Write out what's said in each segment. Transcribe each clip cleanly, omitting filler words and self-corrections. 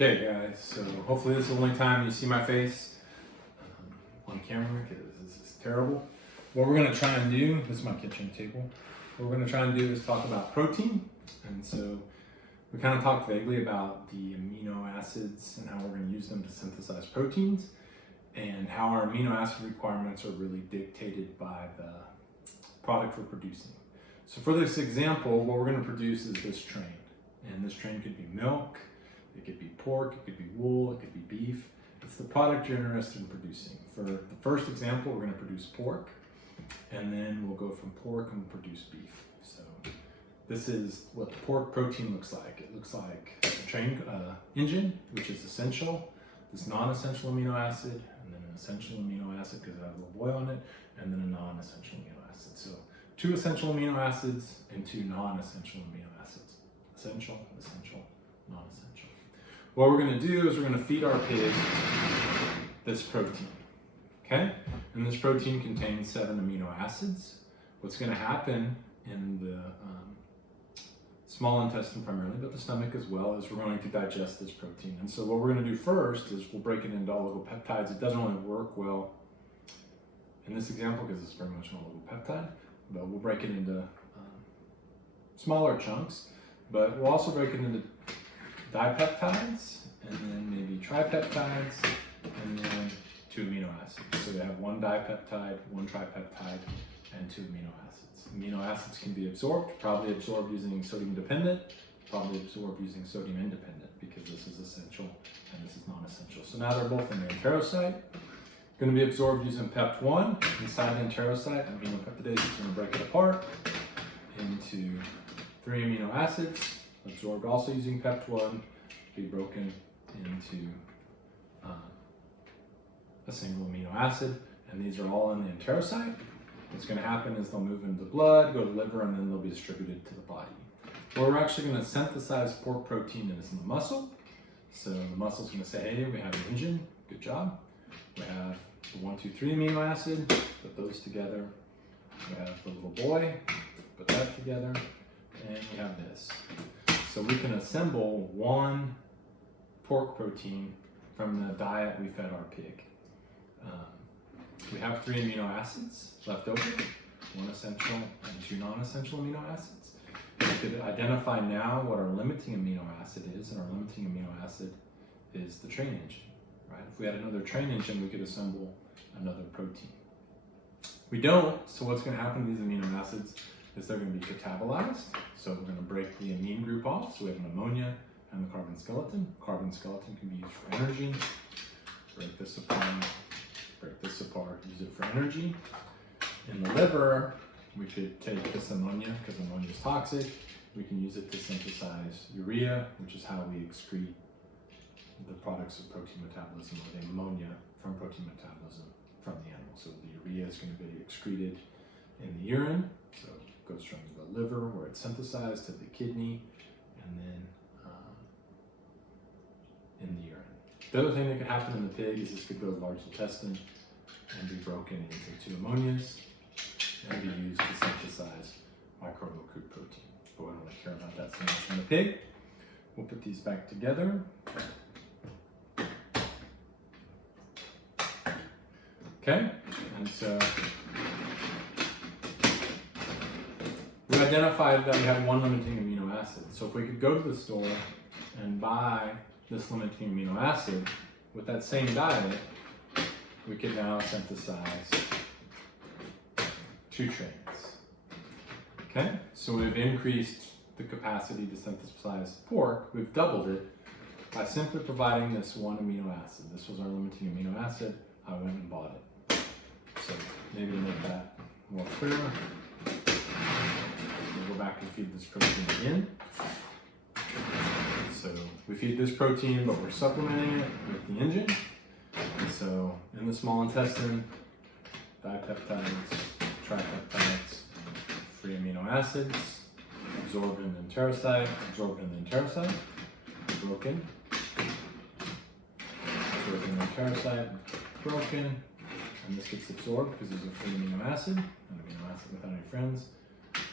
Okay guys, so hopefully this is the only time you see my face on camera because this is terrible. What we're going to try and do, this is my kitchen table, what we're going to try and do is talk about protein. And so we kind of talked vaguely about the amino acids and how we're going to use them to synthesize proteins and how our amino acid requirements are really dictated by the product we're producing. So for this example, what we're going to produce is this train. And this train could be milk, it could be pork, it could be wool, it could be beef. It's the product you're interested in producing. For the first example, we're going to produce pork, and then we'll go from pork and we'll produce beef. So this is what the pork protein looks like. It looks like a train engine, which is essential, this non-essential amino acid, and then an essential amino acid because it has a little boy on it, and then a non-essential amino acid. So 2 essential amino acids and 2 non-essential amino acids. Essential, essential, non-essential. What we're going to do is we're going to feed our pig this protein, okay? And this protein contains 7 amino acids. What's going to happen in the small intestine primarily, but the stomach as well, is we're going to digest this protein. And so what we're going to do first is we'll break it into oligopeptides. It doesn't really work well in this example because it's very much an oligopeptide, but we'll break it into smaller chunks. But we'll also break it into dipeptides, and then maybe tripeptides, and then 2 amino acids. So we have 1 dipeptide, 1 tripeptide, and 2 amino acids. Amino acids can be absorbed, probably absorbed using sodium dependent, probably absorbed using sodium independent, because this is essential and this is non-essential. So now they're both in the enterocyte. Going to be absorbed using PEP1. Inside the enterocyte, aminopeptidase is going to break it apart into 3 amino acids, absorbed also using PEP1, be broken into a single amino acid, and these are all in the enterocyte. What's going to happen is they'll move into the blood, go to the liver, and then they'll be distributed to the body. Where we're actually going to synthesize pork protein is in the muscle. So the muscle's going to say, hey, we have an engine, good job. We have the 1, 2, 3 amino acid, put those together. We have the little boy, put that together. And we have this. So we can assemble 1 pork protein from the diet we fed our pig. We have 3 amino acids left over, 1 essential and 2 non-essential amino acids. We could identify now what our limiting amino acid is, and our limiting amino acid is the train engine, right? If we had another train engine, we could assemble another protein. We don't, so what's going to happen to these amino acids is they're going to be catabolized. So we're going to break the amine group off. So we have an ammonia and the carbon skeleton. Carbon skeleton can be used for energy. Break this apart, use it for energy. In the liver, we could take this ammonia, because ammonia is toxic. We can use it to synthesize urea, which is how we excrete the products of protein metabolism, or the ammonia from protein metabolism from the animal. So the urea is going to be excreted in the urine. So it goes from the liver, where it's synthesized, to the kidney, and then in the urine. The other thing that could happen in the pig is this could go to the large intestine and be broken into 2 ammonias and be used to synthesize microbial crude protein. But we don't really care about that so much in the pig. We'll put these back together. Okay, and so we identified that we had 1 limiting amino acid. So if we could go to the store and buy this limiting amino acid with that same diet, we could now synthesize 2 trains. Okay, so we've increased the capacity to synthesize pork. We've doubled it by simply providing this 1 amino acid. This was our limiting amino acid. I went and bought it. So maybe to make that more clear, we'll go back and feed this protein again. So we feed this protein, but we're supplementing it with the engine. And so in the small intestine, dipeptides, tripeptides, 3 amino acids, absorbed in the enterocyte, broken, absorbed in the enterocyte, broken, and this gets absorbed because there's a free amino acid, an amino acid without any friends.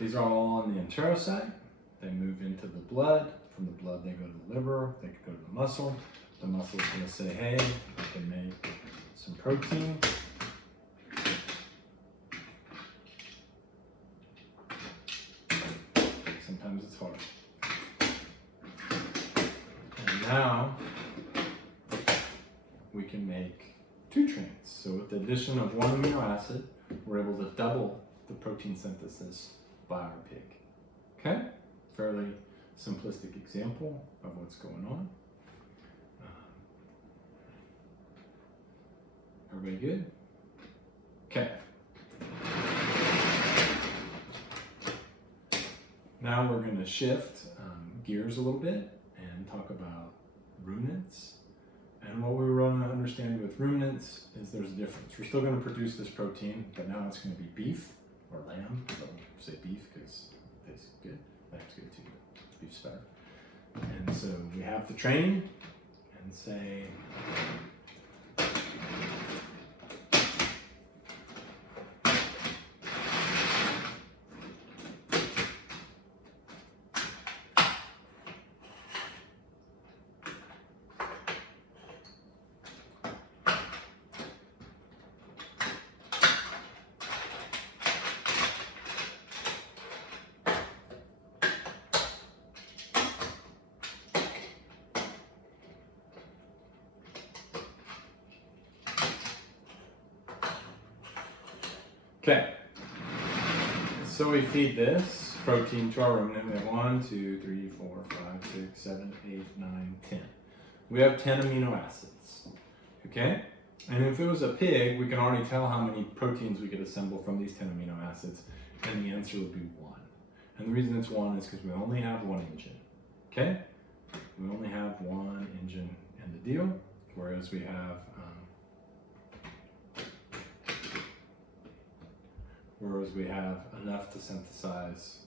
These are all on the enterocyte. They move into the blood From the blood, they go to the liver, they could go to the muscle. The muscle's going to say, hey, I can make some protein. Sometimes it's hard. And now we can make 2 trains. So with the addition of 1 amino acid, we're able to double the protein synthesis by our pig. Okay? Fairly simplistic example of what's going on. Everybody good? Okay. Now we're going to shift gears a little bit and talk about ruminants. And what we want to understand with ruminants is there's a difference. We're still going to produce this protein, but now it's going to be beef or lamb. So say beef because it tastes good. Lamb's good too, but beef's better. And so we have to train and say, okay, so we feed this protein to our ruminant. We have 1, 2, 3, 4, 5, 6, 7, 8, 9, 10. We have 10 amino acids, okay? And if it was a pig, we can already tell how many proteins we could assemble from these 10 amino acids, and the answer would be 1. And the reason it's 1 is because we only have 1 engine, okay? We only have 1 engine in the deal, whereas we have enough to synthesize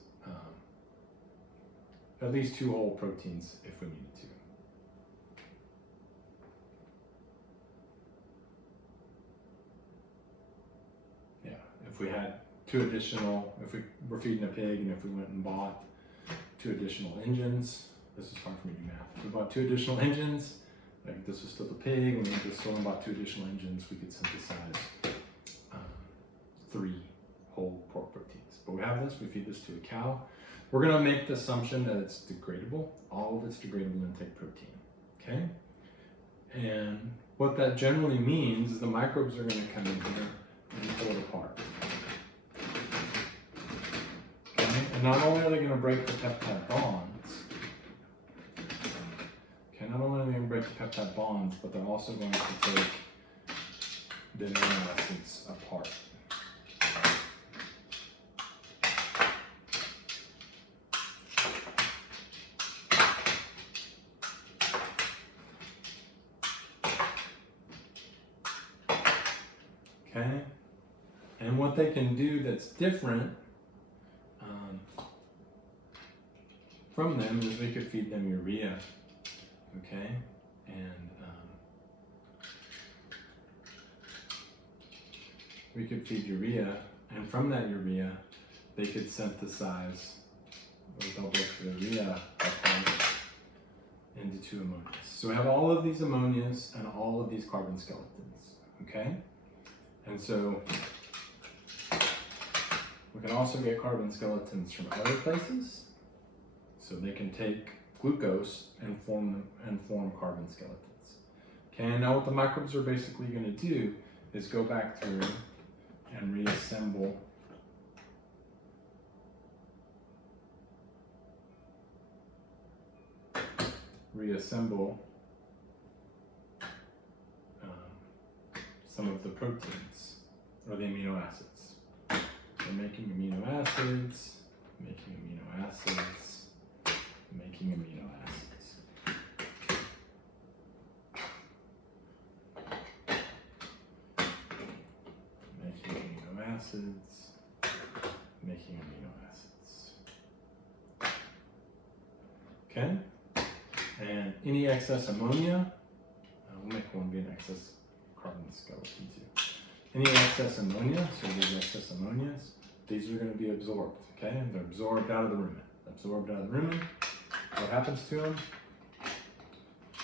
at least 2 whole proteins if we needed to. Yeah, if we had 2 additional, if we were feeding a pig and if we went and bought 2 additional engines, this is hard for me to do math. If we bought 2 additional engines, like this was still the pig, and we went to the store and bought 2 additional engines, we could synthesize 3 whole pork proteins. But we have this, we feed this to a cow. We're gonna make the assumption that it's degradable. All of it's degradable intake protein, okay? And what that generally means is the microbes are gonna come in here and pull it apart. Okay? And not only are they gonna break the peptide bonds, okay, not only are they gonna break the peptide bonds, but they're also going to take the amino acids apart. Okay, and what they can do that's different from them is we could feed them urea, okay, and we could feed urea, and from that urea they could synthesize or double the urea apart into 2 ammonias. So we have all of these ammonias and all of these carbon skeletons, okay? And so we can also get carbon skeletons from other places. So they can take glucose and form carbon skeletons. Okay, and now what the microbes are basically going to do is go back through and reassemble some of the proteins or the amino acids. They're making amino acids, making amino acids, making amino acids. Making amino acids, making amino acids. Okay? And any excess ammonia, we'll make one be an excess carbon skeleton too. Any excess ammonia, so these excess ammonias, these are going to be absorbed, okay? They're absorbed out of the rumen. Absorbed out of the rumen, what happens to them?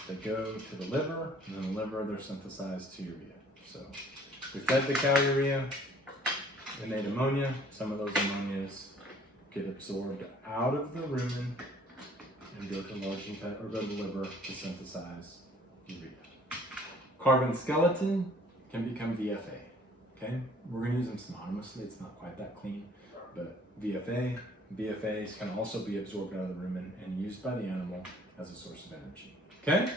They go to the liver, and then the liver, they're synthesized to urea. So we fed the cow urea, they made ammonia. Some of those ammonias get absorbed out of the rumen and go to the liver to synthesize urea. Carbon skeleton can become VFA. Okay, we're going to use them synonymously. It's not quite that clean, but VFAs can also be absorbed out of the rumen and used by the animal as a source of energy. Okay,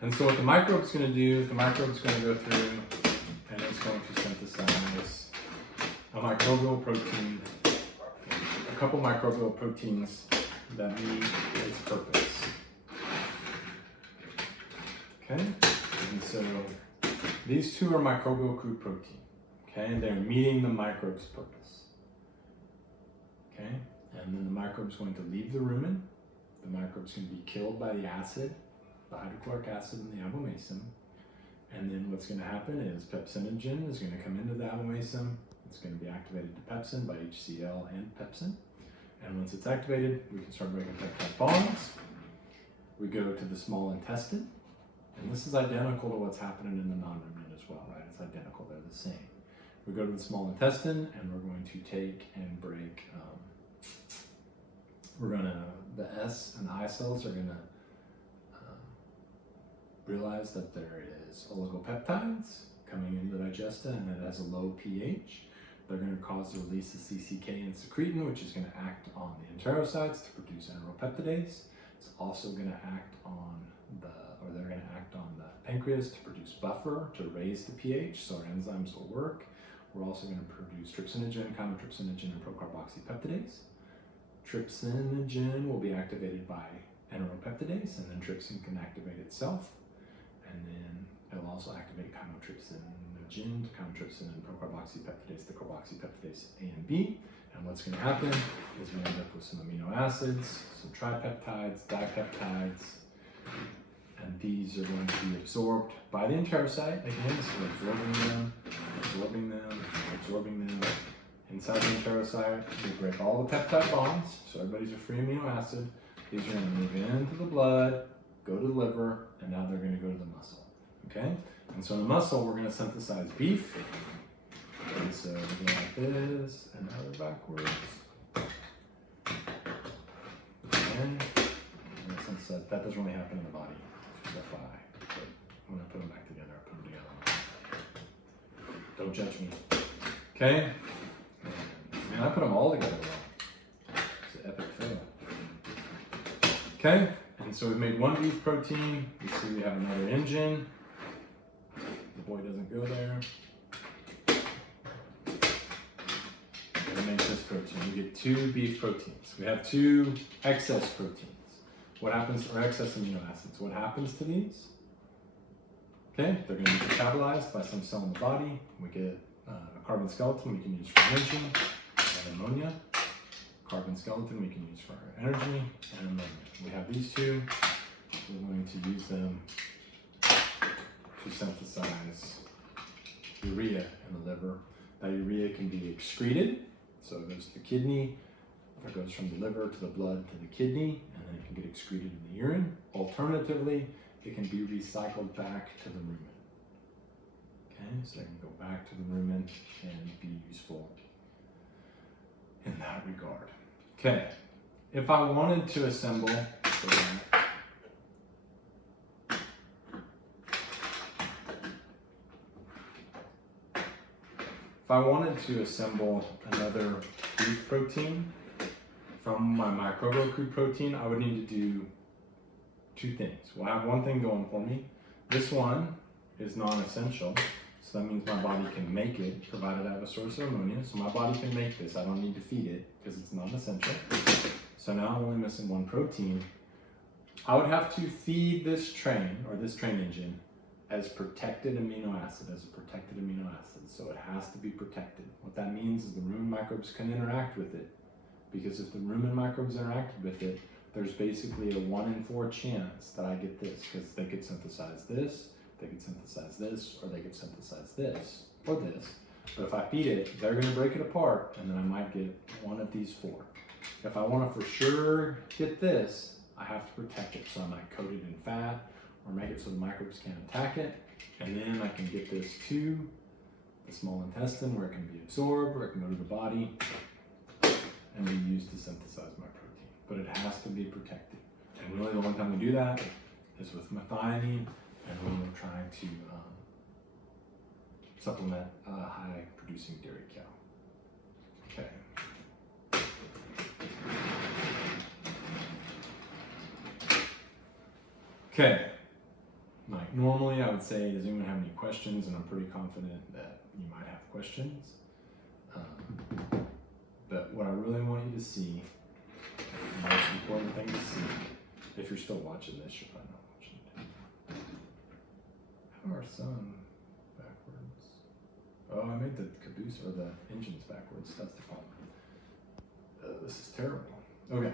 and so what the microbe's going to do is the microbe's going to go through and it's going to synthesize a microbial protein, a couple microbial proteins that meet its purpose. Okay, and so these two are microbial crude protein. Okay, and they're meeting the microbe's purpose. Okay, and then the microbe's going to leave the rumen. The microbe's going to be killed by the acid, the hydrochloric acid in the abomasum. And then what's going to happen is pepsinogen is going to come into the abomasum. It's going to be activated to pepsin by HCl and pepsin. And once it's activated, we can start breaking peptide bonds. We go to the small intestine. And this is identical to what's happening in the non-ruminant as well, right? It's identical, they're the same. We go to the small intestine and we're going to take and break, the S and the I cells are gonna realize that there is oligopeptides coming into the digesta and it has a low pH. They're gonna cause the release of CCK and secretin, which is gonna act on the enterocytes to produce enteropeptidase. It's also gonna act on they're going to act on the pancreas to produce buffer to raise the pH so our enzymes will work. We're also going to produce trypsinogen, chymotrypsinogen, and procarboxypeptidase. Trypsinogen will be activated by enteropeptidase, and then trypsin can activate itself. And then it'll also activate chymotrypsinogen, chymotrypsin, and procarboxypeptidase, the carboxypeptidase A and B. And what's going to happen is we end up with some amino acids, some tripeptides, dipeptides, and these are going to be absorbed by the enterocyte again, so absorbing them. Inside the enterocyte, we break all the peptide bonds, so everybody's a free amino acid. These are going to move into the blood, go to the liver, and now they're going to go to the muscle. Okay? And so in the muscle, we're going to synthesize beef. And so we go like this, and now we're backwards. Okay? We're going to synthesize. That doesn't really happen in the body. FYI, but when I put them back together, I put them together. Don't judge me. Okay? Man, I put them all together well. It's an epic fail. Okay? And so we've made one beef protein. You see we have another engine. The boy doesn't go there. We make this protein. We get two beef proteins. We have two excess proteins. What happens, or excess amino acids, what happens to these? Okay, they're going to be metabolized by some cell in the body. We get a carbon skeleton we can use for energy, and ammonia. Carbon skeleton we can use for energy, and ammonia. We have these two. We're going to use them to synthesize urea in the liver. That urea can be excreted, so it goes to the kidney. It goes from the liver to the blood to the kidney, and then it can get excreted in the urine. Alternatively, it can be recycled back to the rumen. Okay, so it can go back to the rumen and be useful in that regard. Okay, if I wanted to assemble, another beef protein from my microbial crude protein, I would need to do two things. Well, I have one thing going for me. This one is non-essential, so that means my body can make it, provided I have a source of ammonia. So my body can make this. I don't need to feed it because it's non-essential. So now I'm only missing one protein. I would have to feed this train, or this train engine, as protected amino acid, So it has to be protected. What that means is the rumen microbes can interact with it. Because if the rumen microbes interacted with it, there's basically a 1 in 4 chance that I get this, because they could synthesize this, they could synthesize this, or they could synthesize this, or this. But if I feed it, they're going to break it apart, and then I might get one of these 4. If I want to for sure get this, I have to protect it, so I might coat it in fat or make it so the microbes can't attack it, and then I can get this to the small intestine where it can be absorbed, where it can go to the body and be used to synthesize my protein. But it has to be protected. And really the only time we do that is with methionine and when we're trying to supplement a high producing dairy cow. Okay. Okay. Like normally I would say, does anyone have any questions? And I'm pretty confident that you might have questions. But what I really want you to see, the most important thing to see, if you're still watching this, you're probably not watching it. How our son backwards? Oh, I made the caboose or the engines backwards. That's the problem. This is terrible. Okay.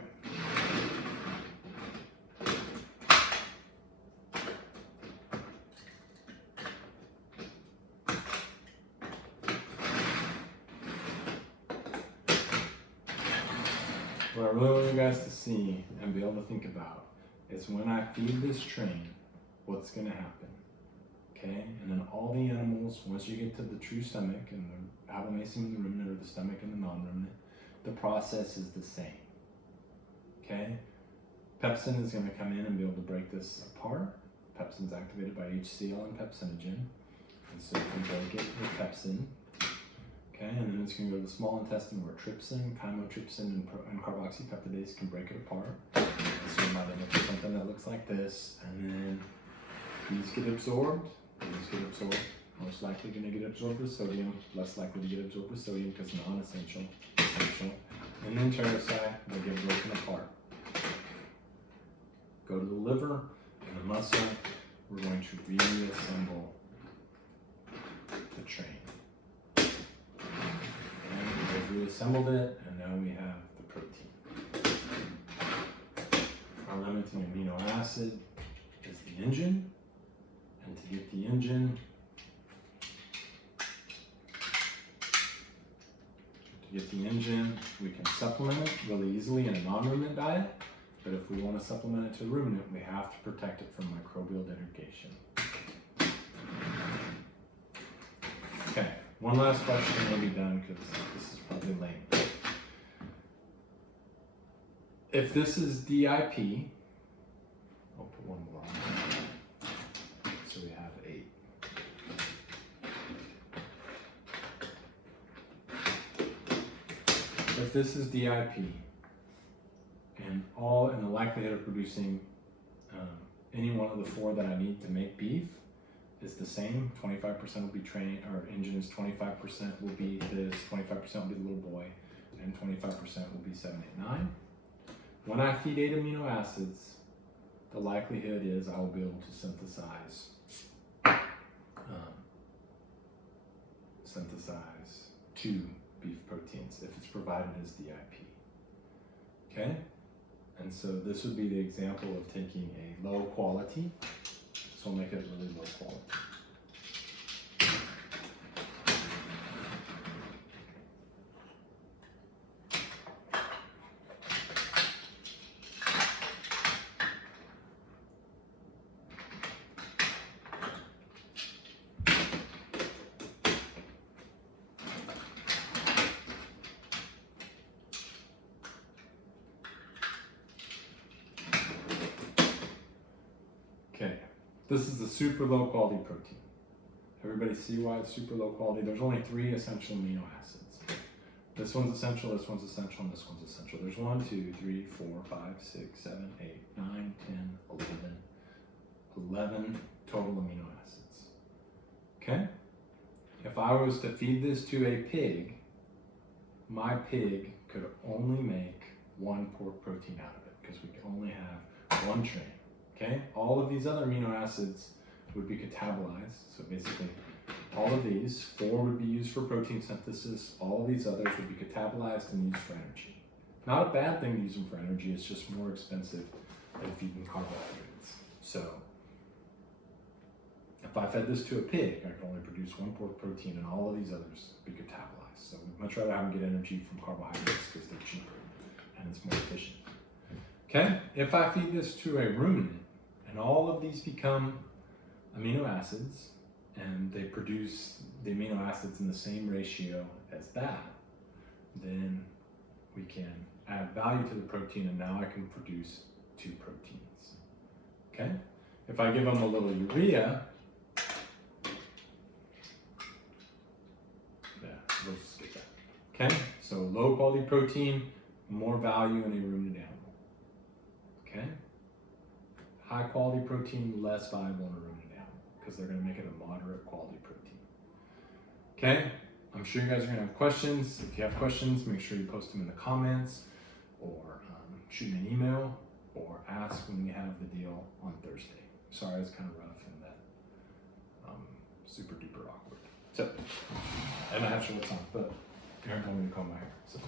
What I really want you guys to see and be able to think about is when I feed this train, what's going to happen. Okay? And then all the animals, once you get to the true stomach and the abomasum and the ruminant, or the stomach and the non-ruminant, the process is the same. Okay? Pepsin is going to come in and be able to break this apart. Pepsin is activated by HCl and pepsinogen. And so you can break it with pepsin. Okay, and then it's going to go to the small intestine where trypsin, chymotrypsin, and carboxypeptidase can break it apart. So you might end up with something that looks like this, and then these get absorbed. Most likely going to get absorbed with sodium, less likely to get absorbed with sodium because non-essential, essential. And then terosite, they get broken apart. Go to the liver and the muscle. We're going to reassemble the train. We've reassembled it, and now we have the protein. Our limiting amino acid is the engine, and to get the engine, we can supplement it really easily in a non-ruminant diet, but if we want to supplement it to a ruminant, we have to protect it from microbial degradation. Okay, one last question and we'll be done because this is probably lame. If this is DIP, I'll put one more on. So we have 8. If this is DIP, and the likelihood of producing any one of the 4 that I need to make beef is the same. 25% will be train or engines, 25% will be this, 25% will be the little boy, and 25% will be 7, 8, 9. When I feed 8 amino acids, the likelihood is I will be able to synthesize 2 beef proteins if it's provided as DIP. Okay? And so this would be the example of taking a low quality, so we'll make it really low quality. Okay, this is the super low quality protein. Everybody see why it's super low quality? There's only 3 essential amino acids. This one's essential, this one's essential, and this one's essential. There's 1, 2, 3, 4, 5, 6, 7, 8, 9, 10, 11 total amino acids. Okay? If I was to feed this to a pig, my pig could only make 1 pork protein out of it because we can only have 1 train. Okay, all of these other amino acids would be catabolized. So basically, all of these, 4 would be used for protein synthesis. All of these others would be catabolized and used for energy. Not a bad thing to use them for energy. It's just more expensive than feeding carbohydrates. So if I fed this to a pig, I could only produce 1 pork protein, and all of these others would be catabolized. So we'd much rather have them get energy from carbohydrates because they're cheaper and it's more efficient. Okay, if I feed this to a ruminant and all of these become amino acids and they produce the amino acids in the same ratio as that, then we can add value to the protein and now I can produce 2 proteins. Okay, if I give them a little urea, we'll skip that. Okay, so low quality protein, more value in a ruminant animal. Okay, high quality protein, less valuable in a ruminant animal because they're going to make it a moderate quality protein. Okay, I'm sure you guys are going to have questions. If you have questions, make sure you post them in the comments or shoot me an email or ask when we have the deal on Thursday. Sorry, it's kind of rough and that super duper awkward. So, and I have shorts on, but Erin told me to comb my hair. So.